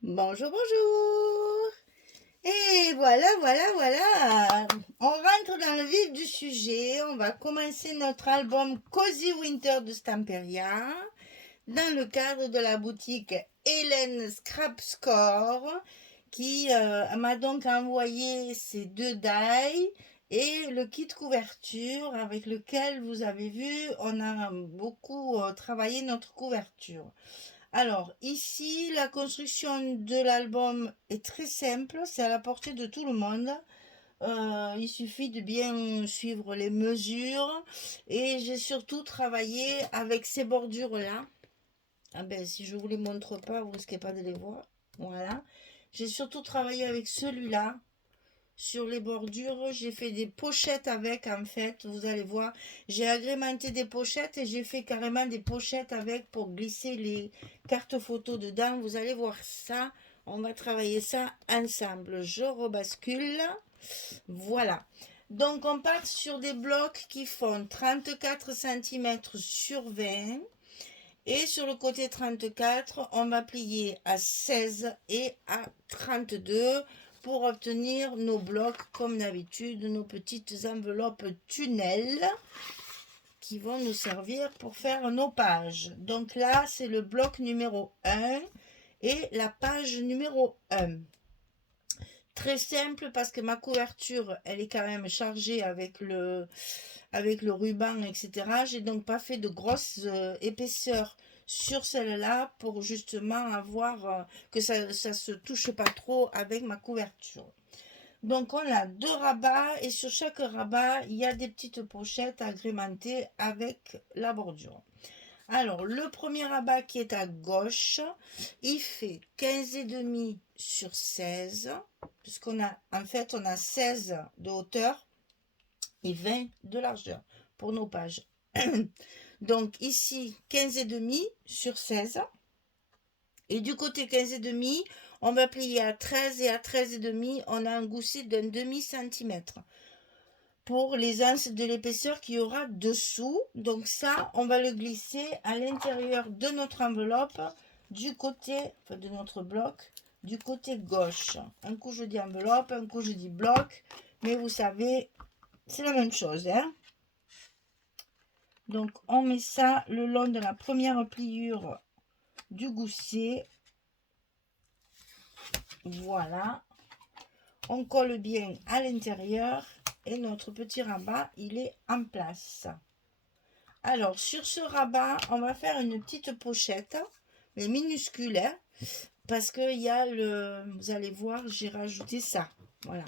Bonjour, bonjour. Et voilà. On rentre dans le vif du sujet. On va commencer notre album Cozy Winter de Stamperia dans le cadre de la boutique Hélène Scrap Score qui m'a donc envoyé ces deux die et le kit couverture avec lequel vous avez vu, on a beaucoup travaillé notre couverture. Alors, ici, la construction de l'album est très simple, c'est à la portée de tout le monde. Il suffit de bien suivre les mesures et j'ai surtout travaillé avec ces bordures-là. Ah ben, si je vous les montre pas, vous risquez pas de les voir. Voilà. J'ai surtout travaillé avec celui-là sur les bordures. J'ai fait des pochettes avec, en fait, vous allez voir. J'ai agrémenté des pochettes et j'ai fait carrément des pochettes avec pour glisser les cartes photos dedans. Vous allez voir ça. On va travailler ça ensemble. Je rebascule. Voilà. Donc on part sur des blocs qui font 34 cm sur 20. Et sur le côté 34, on va plier à 16 et à 32 pour obtenir nos blocs, comme d'habitude, nos petites enveloppes tunnels qui vont nous servir pour faire nos pages. Donc là, c'est le bloc numéro 1 et la page numéro 1. Très simple parce que ma couverture, elle est quand même chargée avec le ruban, etc. J'ai donc pas fait de grosses épaisseurs sur celle-là pour justement avoir que ça se touche pas trop avec ma couverture. Donc on a deux rabats et sur chaque rabat, il y a des petites pochettes agrémentées avec la bordure. Alors, le premier rabat qui est à gauche, il fait 15,5 sur 16, puisqu'on a, en fait, on a 16 de hauteur et 20 de largeur pour nos pages. Donc ici, 15,5 sur 16. Et du côté 15,5, on va plier à 13 et à 13,5, on a un gousset d'un demi-centimètre pour les anses de l'épaisseur qu'il y aura dessous. Donc ça, on va le glisser à l'intérieur de notre enveloppe du côté, enfin de notre bloc, du côté gauche. Un coup je dis enveloppe, un coup je dis bloc, mais vous savez, c'est la même chose, hein. Donc on met ça le long de la première pliure du gousset. Voilà. On colle bien à l'intérieur et notre petit rabat, il est en place. Alors, sur ce rabat, on va faire une petite pochette, mais minuscule, hein, parce qu'il y a le... Vous allez voir, j'ai rajouté ça. Voilà.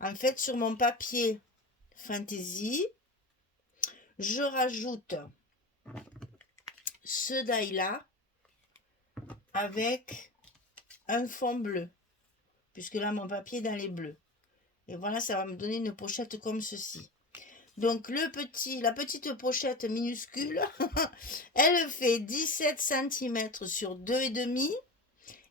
En fait, sur mon papier Fantasy, je rajoute ce die-là avec un fond bleu, puisque là, mon papier est dans les bleus. Et voilà, ça va me donner une pochette comme ceci. Donc la petite pochette minuscule, elle fait 17 cm sur 2,5.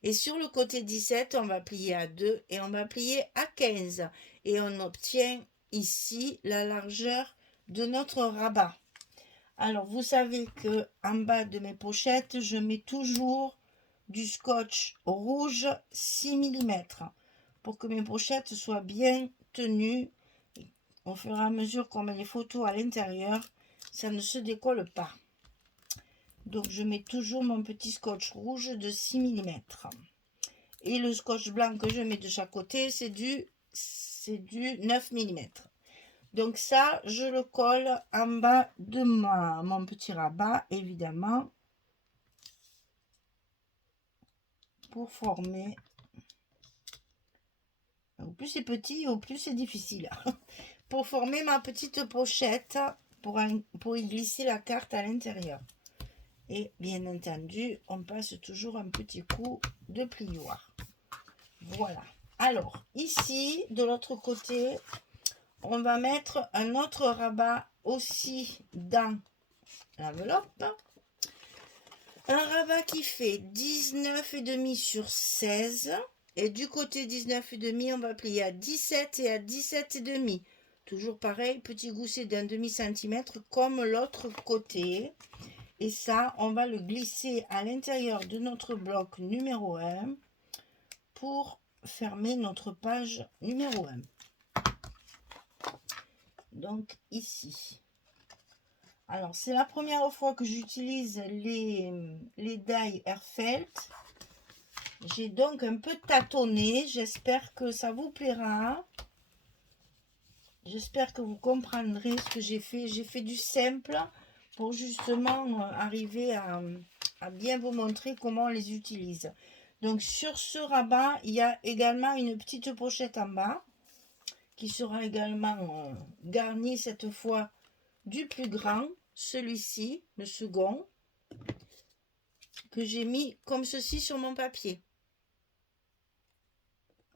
Et sur le côté 17, on va plier à 2 et on va plier à 15. Et on obtient ici la largeur de notre rabat. Alors vous savez que en bas de mes pochettes, je mets toujours du scotch rouge 6 mm pour que mes pochettes soient bien tenues. Au fur et à mesure qu'on met les photos à l'intérieur, ça ne se décolle pas. Donc je mets toujours mon petit scotch rouge de 6 mm. Et le scotch blanc que je mets de chaque côté, c'est du 9 mm. Donc ça, je le colle en bas de mon petit rabat, évidemment, pour former. Au plus c'est petit, au plus c'est difficile. Pour former ma petite pochette, pour y glisser la carte à l'intérieur. Et bien entendu, on passe toujours un petit coup de plioir. Voilà. Alors, ici, de l'autre côté, on va mettre un autre rabat aussi dans l'enveloppe. Un rabat qui fait 19,5 sur 16. Et du côté 19,5, on va plier à 17 et à 17,5. Toujours pareil, petit gousset d'un demi-centimètre comme l'autre côté. Et ça, on va le glisser à l'intérieur de notre bloc numéro 1 pour fermer notre page numéro 1. Donc ici. Alors c'est la première fois que j'utilise les die Airfelt. J'ai donc un peu tâtonné. J'espère que ça vous plaira. J'espère que vous comprendrez ce que j'ai fait. J'ai fait du simple pour justement arriver à bien vous montrer comment on les utilise. Donc sur ce rabat, il y a également une petite pochette en bas qui sera également garnie cette fois du plus grand, celui-ci, le second, que j'ai mis comme ceci sur mon papier.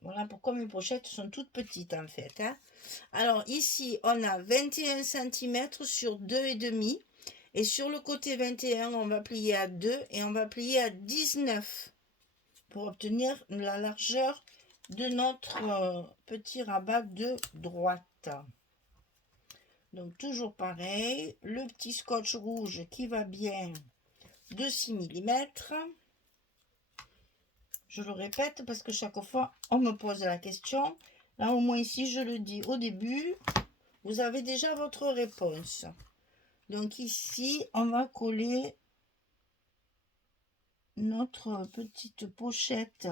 Voilà pourquoi mes pochettes sont toutes petites en fait. Hein. Alors ici, on a 21 cm sur 2,5. Et sur le côté 21, on va plier à 2 et on va plier à 19 pour obtenir la largeur de notre petit rabat de droite. Donc toujours pareil, le petit scotch rouge qui va bien de 6 mm. Je le répète parce que chaque fois on me pose la question. Là au moins ici je le dis au début, vous avez déjà votre réponse. Donc ici on va coller notre petite pochette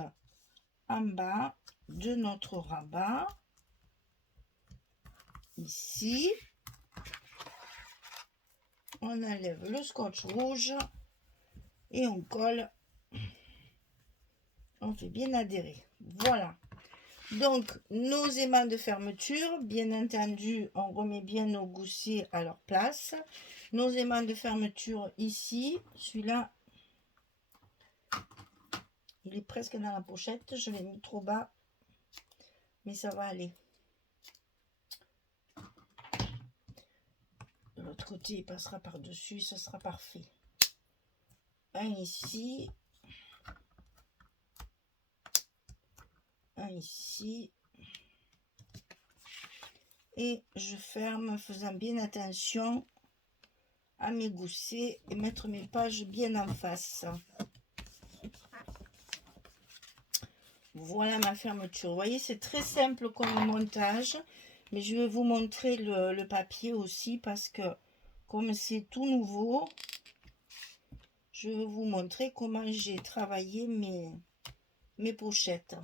en bas de notre rabat. Ici, on enlève le scotch rouge et on colle. On fait bien adhérer. Voilà. Donc, nos aimants de fermeture, bien entendu, on remet bien nos goussets à leur place. Nos aimants de fermeture ici, celui-là, il est presque dans la pochette. Je l'ai mis trop bas, mais ça va aller. De l'autre côté, il passera par-dessus, ce sera parfait. Un ici. Un ici. Et je ferme en faisant bien attention à mes goussets et mettre mes pages bien en face. Voilà ma fermeture. Vous voyez, c'est très simple comme montage. Mais je vais vous montrer le papier aussi parce que comme c'est tout nouveau, je vais vous montrer comment j'ai travaillé mes pochettes.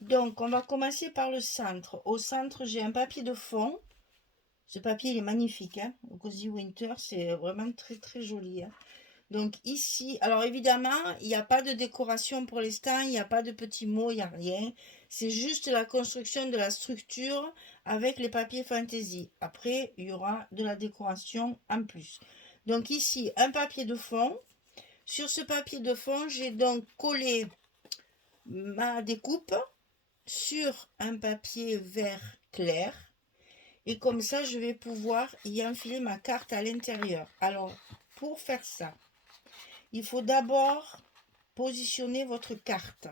Donc, on va commencer par le centre. Au centre, j'ai un papier de fond. Ce papier, il est magnifique. Hein? Le Cozy Winter, c'est vraiment très, très joli. Hein? Donc, ici, alors évidemment, il n'y a pas de décoration pour l'instant. Il n'y a pas de petits mots, il n'y a rien. C'est juste la construction de la structure avec les papiers fantaisie. Après, il y aura de la décoration en plus. Donc, ici, un papier de fond. Sur ce papier de fond, j'ai donc collé ma découpe sur un papier vert clair et comme ça je vais pouvoir y enfiler ma carte à l'intérieur. Alors pour faire ça, il faut d'abord positionner votre carte.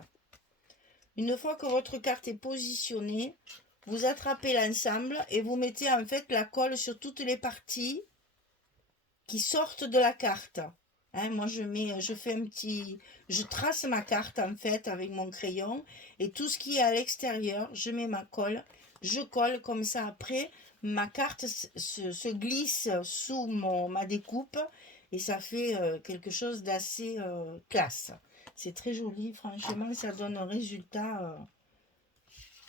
Une fois que votre carte est positionnée, vous attrapez l'ensemble et vous mettez en fait la colle sur toutes les parties qui sortent de la carte. Hein, moi je trace ma carte en fait avec mon crayon et tout ce qui est à l'extérieur, je mets ma colle, je colle comme ça après, ma carte se glisse sous ma découpe et ça fait quelque chose d'assez classe. C'est très joli, franchement ça donne un résultat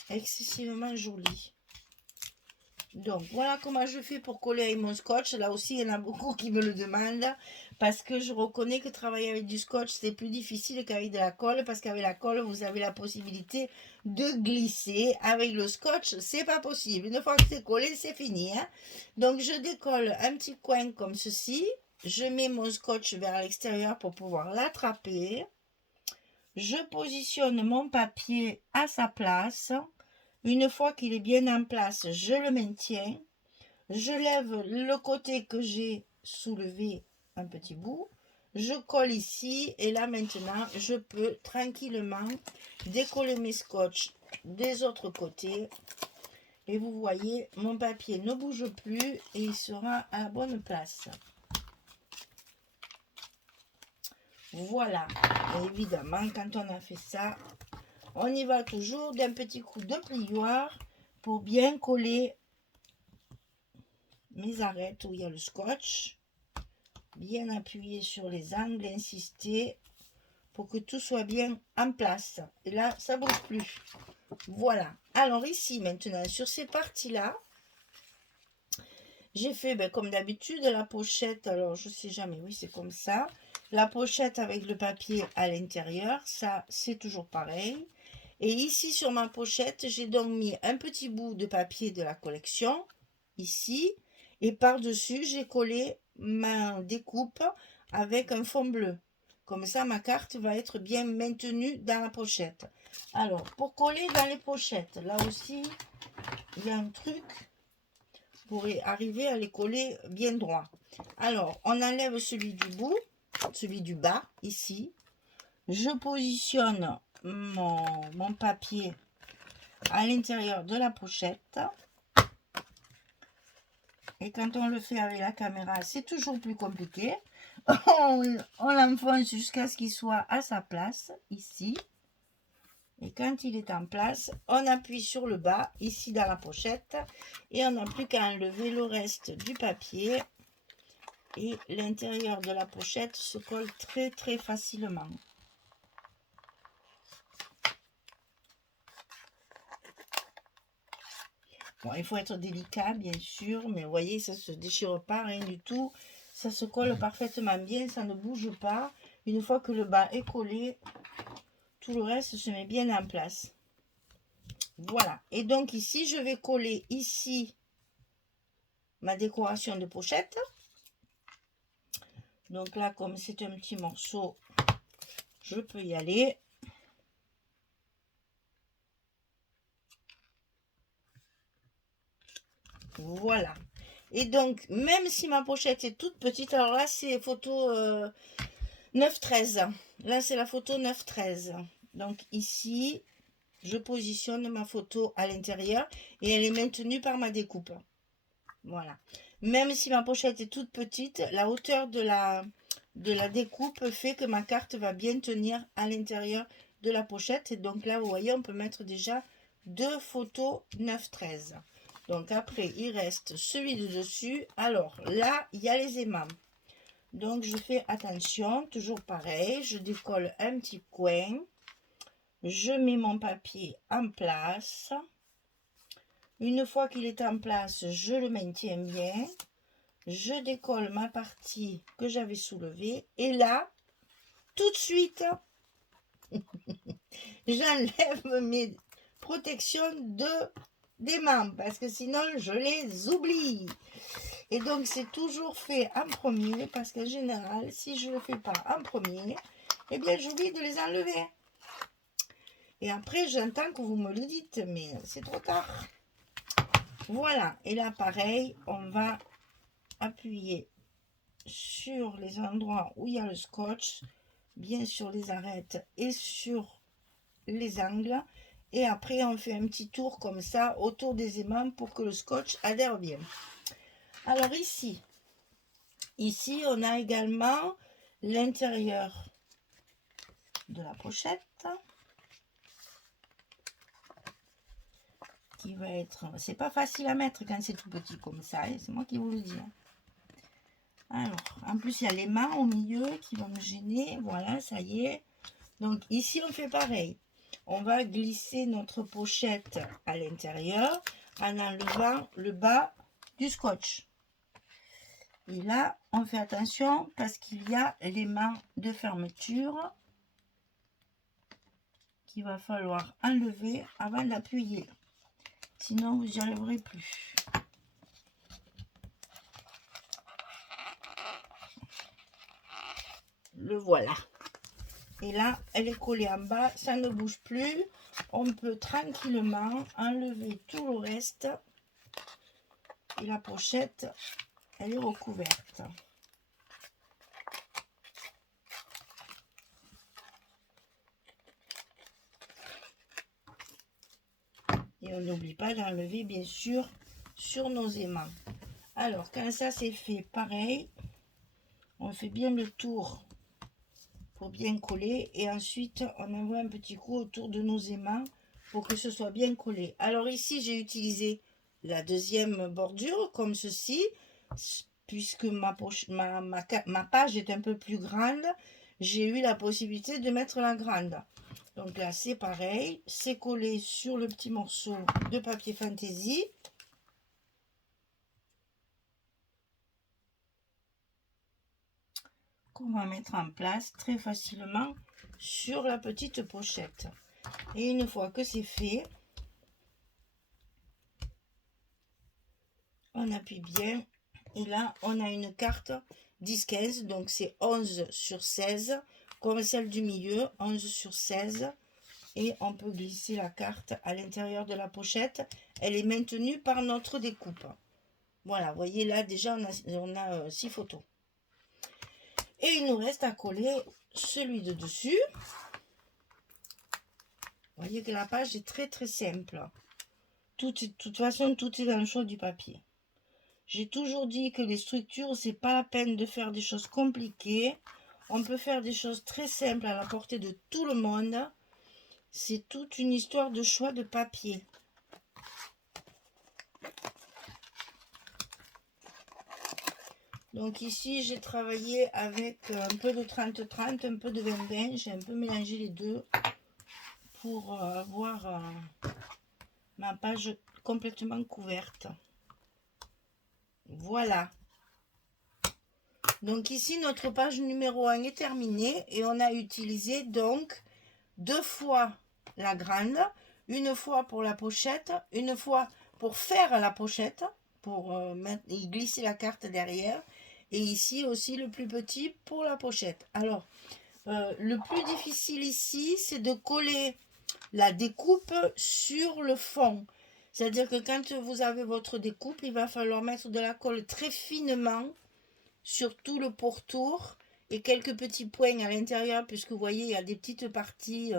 excessivement joli. Donc voilà comment je fais pour coller avec mon scotch. Là aussi il y en a beaucoup qui me le demandent parce que je reconnais que travailler avec du scotch c'est plus difficile qu'avec de la colle, parce qu'avec la colle vous avez la possibilité de glisser. Avec le scotch c'est pas possible, une fois que c'est collé c'est fini. Hein. Donc je décolle un petit coin comme ceci, je mets mon scotch vers l'extérieur pour pouvoir l'attraper, je positionne mon papier à sa place. Une fois qu'il est bien en place, je le maintiens. Je lève le côté que j'ai soulevé un petit bout. Je colle ici et là maintenant, je peux tranquillement décoller mes scotch des autres côtés. Et vous voyez, mon papier ne bouge plus et il sera à la bonne place. Voilà. Et évidemment, quand on a fait ça, On y va toujours d'un petit coup de plioir pour bien coller mes arêtes où il y a le scotch. Bien appuyer sur les angles, insister pour que tout soit bien en place. Et là, ça ne bouge plus. Voilà. Alors ici, maintenant, sur ces parties-là, j'ai fait, comme d'habitude, la pochette. Alors, je sais jamais, oui, c'est comme ça. La pochette avec le papier à l'intérieur, ça, c'est toujours pareil. Et ici, sur ma pochette, j'ai donc mis un petit bout de papier de la collection, ici. Et par-dessus, j'ai collé ma découpe avec un fond bleu. Comme ça, ma carte va être bien maintenue dans la pochette. Alors, pour coller dans les pochettes, là aussi, il y a un truc pour arriver à les coller bien droit. Alors, on enlève celui du bout, celui du bas, ici. Je positionne mon papier à l'intérieur de la pochette. Et quand on le fait avec la caméra, c'est toujours plus compliqué. On l'enfonce jusqu'à ce qu'il soit à sa place, ici. Et quand il est en place, on appuie sur le bas, ici dans la pochette. Et on n'a plus qu'à enlever le reste du papier. Et l'intérieur de la pochette se colle très très facilement. Bon, il faut être délicat, bien sûr, mais vous voyez, ça ne se déchire pas, rien du tout. Ça se colle parfaitement bien, ça ne bouge pas. Une fois que le bas est collé, tout le reste se met bien en place. Voilà. Et donc ici, je vais coller ici ma décoration de pochette. Donc là, comme c'est un petit morceau, je peux y aller. Voilà. Et donc, même si ma pochette est toute petite, alors là, c'est photo 9-13. Là, c'est la photo 9-13. Donc ici, je positionne ma photo à l'intérieur et elle est maintenue par ma découpe. Voilà. Même si ma pochette est toute petite, la hauteur de la découpe fait que ma carte va bien tenir à l'intérieur de la pochette. Et donc là, vous voyez, on peut mettre déjà 2 photos 9-13. Donc après, il reste celui de dessus. Alors là, il y a les aimants. Donc je fais attention, toujours pareil, je décolle un petit coin. Je mets mon papier en place. Une fois qu'il est en place, je le maintiens bien. Je décolle ma partie que j'avais soulevée. Et là, tout de suite, j'enlève mes protections d'aimants parce que sinon, je les oublie. Et donc, c'est toujours fait en premier parce qu'en général, si je ne le fais pas en premier, eh bien, j'oublie de les enlever. Et après, j'entends que vous me le dites, mais c'est trop tard. Voilà. Et là, pareil, on va appuyer sur les endroits où il y a le scotch, bien sur les arêtes et sur les angles. Et après, on fait un petit tour comme ça autour des aimants pour que le scotch adhère bien. Alors ici, on a également l'intérieur de la pochette qui va être... C'est pas facile à mettre quand c'est tout petit comme ça, hein, c'est moi qui vous le dis. Alors, en plus, il y a l'aimant au milieu qui va me gêner. Voilà, ça y est. Donc ici, on fait pareil. On va glisser notre pochette à l'intérieur en enlevant le bas du scotch. Et là, on fait attention parce qu'il y a l'aimant de fermeture qu'il va falloir enlever avant d'appuyer. Sinon, vous n'y arriverez plus. Le voilà. Et là, elle est collée en bas, ça ne bouge plus. On peut tranquillement enlever tout le reste. Et la pochette, elle est recouverte. Et on n'oublie pas d'enlever, bien sûr, sur nos aimants. Alors, quand ça c'est fait, pareil, on fait bien le tour pour bien coller. Et ensuite, on envoie un petit coup autour de nos aimants pour que ce soit bien collé. Alors ici, j'ai utilisé la deuxième bordure comme ceci, puisque ma page est un peu plus grande, j'ai eu la possibilité de mettre la grande. Donc là, c'est pareil, c'est collé sur le petit morceau de papier fantaisie. Qu'on va mettre en place très facilement sur la petite pochette. Et une fois que c'est fait, on appuie bien et là on a une carte 10-15, donc c'est 11 sur 16 comme celle du milieu, 11 sur 16, et on peut glisser la carte à l'intérieur de la pochette. Elle est maintenue par notre découpe. Voilà, vous voyez là déjà on a 6 photos. Et il nous reste à coller celui de dessus. Vous voyez que la page est très très simple. De toute façon, tout est dans le choix du papier. J'ai toujours dit que les structures, c'est pas la peine de faire des choses compliquées. On peut faire des choses très simples à la portée de tout le monde. C'est toute une histoire de choix de papier. Donc ici, j'ai travaillé avec un peu de 30-30, un peu de 20-20. J'ai un peu mélangé les deux pour avoir ma page complètement couverte. Voilà. Donc ici, notre page numéro 1 est terminée et on a utilisé donc 2 fois la grande, une fois pour la pochette, une fois pour faire la pochette, pour y glisser la carte derrière, et ici aussi le plus petit pour la pochette. Alors, le plus difficile ici, c'est de coller la découpe sur le fond. C'est-à-dire que quand vous avez votre découpe, il va falloir mettre de la colle très finement sur tout le pourtour et quelques petits points à l'intérieur, puisque vous voyez, il y a des petites parties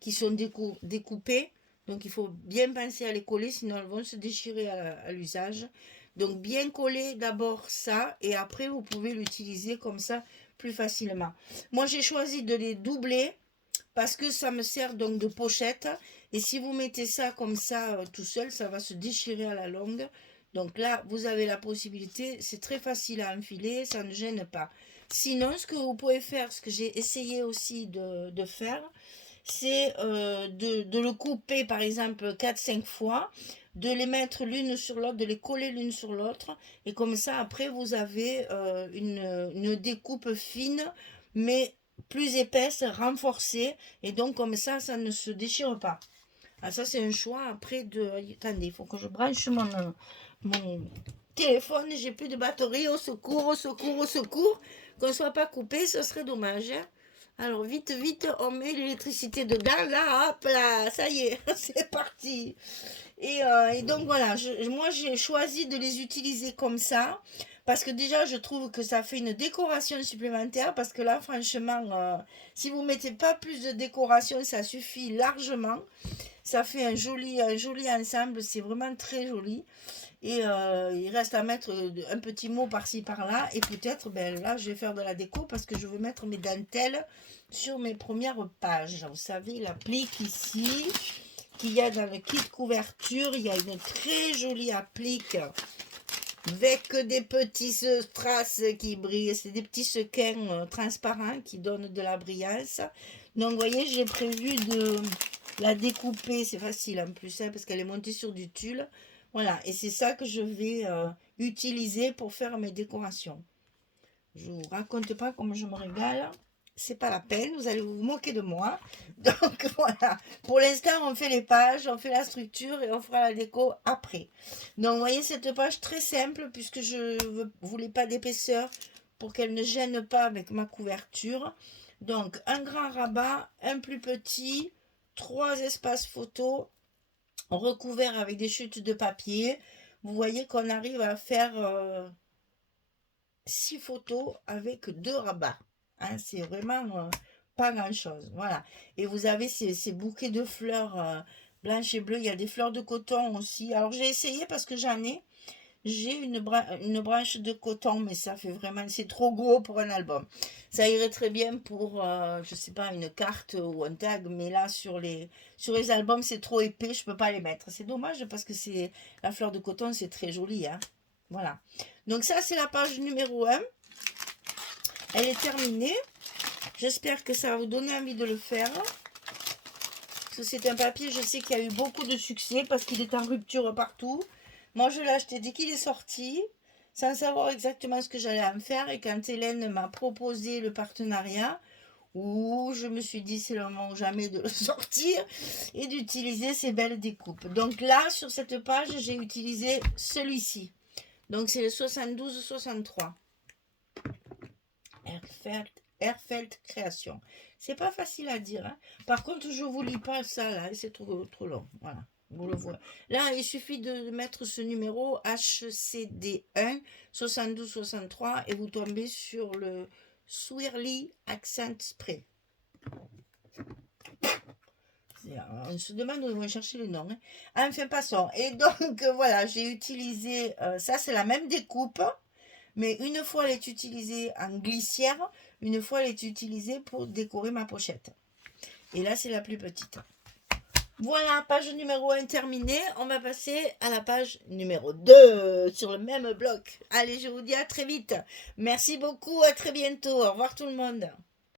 qui sont découpées. Donc, il faut bien penser à les coller, sinon elles vont se déchirer à l'usage. Donc, bien coller d'abord ça, et après, vous pouvez l'utiliser comme ça plus facilement. Moi, j'ai choisi de les doubler parce que ça me sert donc de pochette. Et si vous mettez ça comme ça tout seul, ça va se déchirer à la longue. Donc là, vous avez la possibilité, c'est très facile à enfiler, ça ne gêne pas. Sinon, ce que vous pouvez faire, ce que j'ai essayé aussi de faire, c'est de le couper par exemple 4-5 fois, de les mettre l'une sur l'autre, de les coller l'une sur l'autre, et comme ça après vous avez une découpe fine, mais plus épaisse, renforcée, et donc comme ça ne se déchire pas. Ah, ça c'est un choix après de... Attendez, il faut que je branche mon téléphone, j'ai plus de batterie, au secours, au secours, au secours, qu'on ne soit pas coupé, ce serait dommage, hein. Alors vite, vite, on met l'électricité dedans, là, hop là, ça y est, c'est parti. Et donc voilà, moi j'ai choisi de les utiliser comme ça, parce que déjà je trouve que ça fait une décoration supplémentaire, parce que là franchement, si vous mettez pas plus de décoration, ça suffit largement. Ça fait un joli ensemble, c'est vraiment très joli. Et il reste à mettre un petit mot par-ci par-là. Et peut-être, ben là, je vais faire de la déco parce que je veux mettre mes dentelles sur mes premières pages. Vous savez, l'applique ici, qu'il y a dans le kit couverture, il y a une très jolie applique avec des petits strass qui brillent. C'est des petits sequins transparents qui donnent de la brillance. Donc, vous voyez, j'ai prévu de la découper. C'est facile en plus, hein, parce qu'elle est montée sur du tulle. Voilà, et c'est ça que je vais utiliser pour faire mes décorations. Je ne vous raconte pas comment je me régale. C'est pas la peine, vous allez vous moquer de moi. Donc voilà, pour l'instant on fait les pages, on fait la structure et on fera la déco après. Donc vous voyez cette page très simple puisque je ne voulais pas d'épaisseur pour qu'elle ne gêne pas avec ma couverture. Donc un grand rabat, un plus petit, 3 espaces photos recouverts avec des chutes de papier. Vous voyez qu'on arrive à faire 6 photos avec 2 rabats. Hein, c'est vraiment pas grand chose. Voilà. Et vous avez ces bouquets de fleurs blanches et bleues. Il y a des fleurs de coton aussi. Alors j'ai essayé parce que j'en ai. j'ai une branche de coton, mais ça fait vraiment, c'est trop gros pour un album. Ça irait très bien pour, je sais pas, une carte ou un tag, mais là, sur les albums, c'est trop épais, je peux pas les mettre. C'est dommage parce que c'est la fleur de coton, c'est très joli, hein. Voilà. Donc ça, c'est la page numéro 1. Elle est terminée. J'espère que ça va vous donner envie de le faire. Parce que c'est un papier, je sais qu'il y a eu beaucoup de succès parce qu'il est en rupture partout. Moi, je l'ai acheté dès qu'il est sorti, sans savoir exactement ce que j'allais en faire. Et quand Hélène m'a proposé le partenariat, où je me suis dit c'est le moment ou jamais de le sortir et d'utiliser ces belles découpes. Donc là, sur cette page, j'ai utilisé celui-ci. Donc c'est le 72-63. Airfelt Création. C'est pas facile à dire, hein. Par contre, je vous lis pas ça là, c'est trop long. Voilà, vous le voyez. Là, il suffit de mettre ce numéro HCD1 7263 et vous tombez sur le Swirly Accent Spray. On se demande où ils vont chercher le nom, hein. Enfin, passons. Et donc, voilà, j'ai utilisé, ça c'est la même découpe, mais une fois elle est utilisée en glissière, une fois elle est utilisée pour décorer ma pochette. Et là, c'est la plus petite. Voilà, page numéro 1 terminée. On va passer à la page numéro 2 sur le même bloc. Allez, je vous dis à très vite. Merci beaucoup, à très bientôt. Au revoir tout le monde.